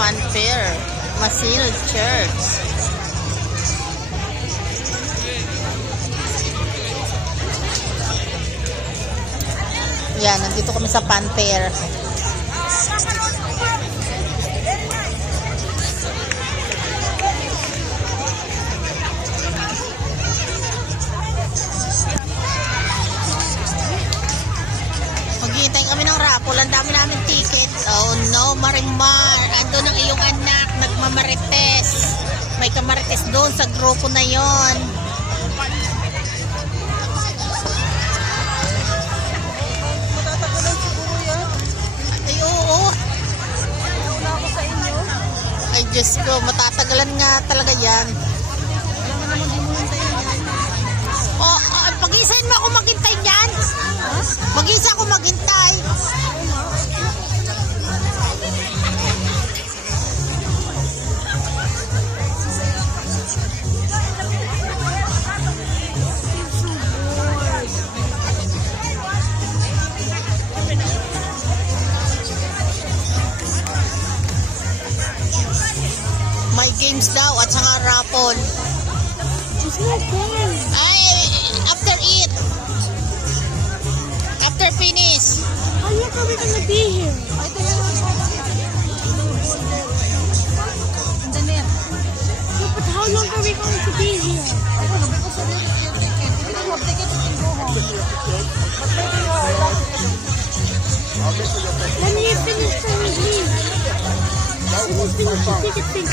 Fun Fair, Masinag Church. Yan, nandito kami sa Fun Fair. Maghihintay kami ng raffle. Ang dami namin ticket. Oh no, Marimar. Ando ng iyong anak. Nagmamarites. May kamarites doon sa grupo na yon. Matatagalan siguro yan. Ay, oo. Nauna ako sa inyo. Ay, Diyos ko. Matatagalan nga talaga yan. Alam mo naman, di mo hintayin yan. Oh, pag-isahin mo ako maghintay dyan. Mag-isa ako maghintay. May games daw at saka raffle. It's not fun. Ay, after eat. After finish. How long are we gonna be here? The net. No, but how long are we going to be here? I don't know, because of your ticket. If you don't have ticket, you can go home. But maybe you are allowed to. When you finish the review, when you finish the ticket thing,